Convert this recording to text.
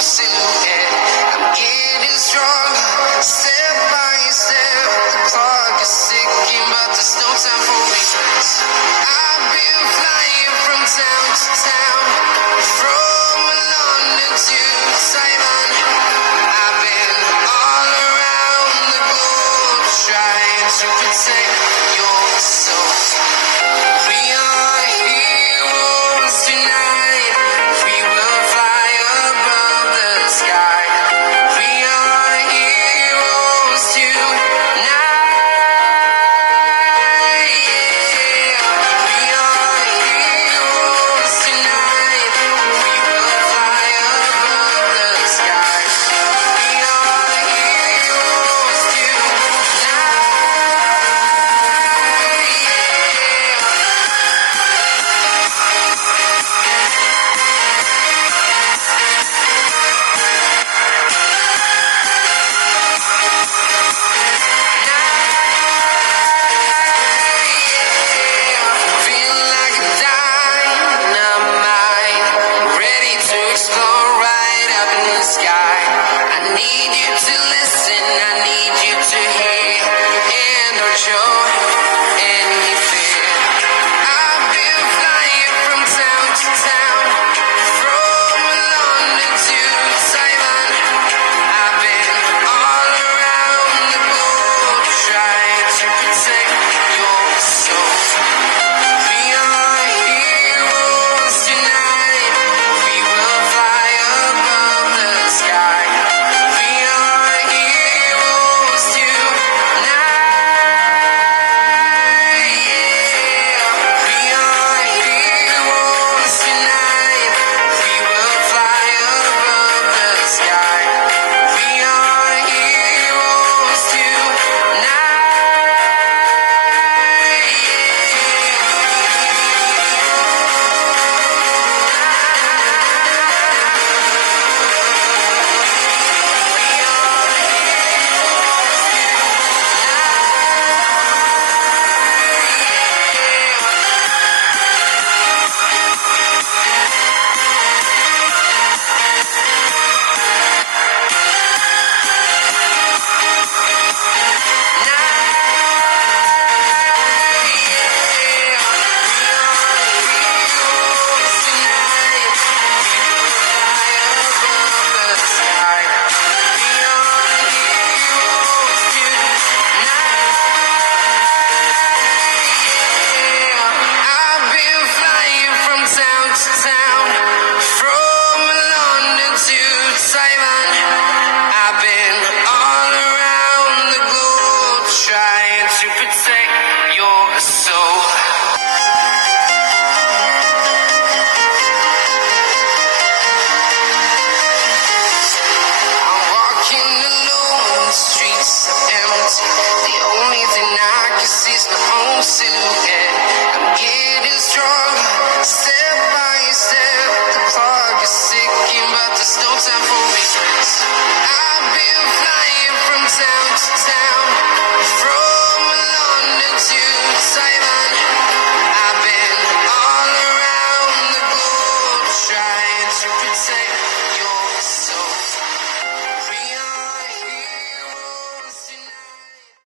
own silhouette. I'm getting stronger, step by step. The clock is ticking, but there's no time for regrets. I've been flying from town to town, from London to Taiwan. I've been all around the globe trying to protect your soul. We are heroes tonight. We will fly above the sky. We are heroes tonight. Yeah. We are heroes tonight. We will fly above the sky. We are heroes tonight. Feel like a dynamite, ready to explode right up in the sky. I need you to listen, I need you to hear, and don't show any fear. I've been flying from town to town, from London to Taiwan. I've been all around the globe trying to protect your soul. We are heroes tonight. We will fly above the sky. We are heroes tonight. Yeah. We are heroes tonight. We will fly above the sky. We are heroes I've been flying from town to town, from London to Taiwan. I've been all around the globe trying to protect your soul. I'm walking alone, the streets are empty. The only thing I can see is my own silhouette. I'm getting stronger, step by step. The clock is ticking, but there's no time for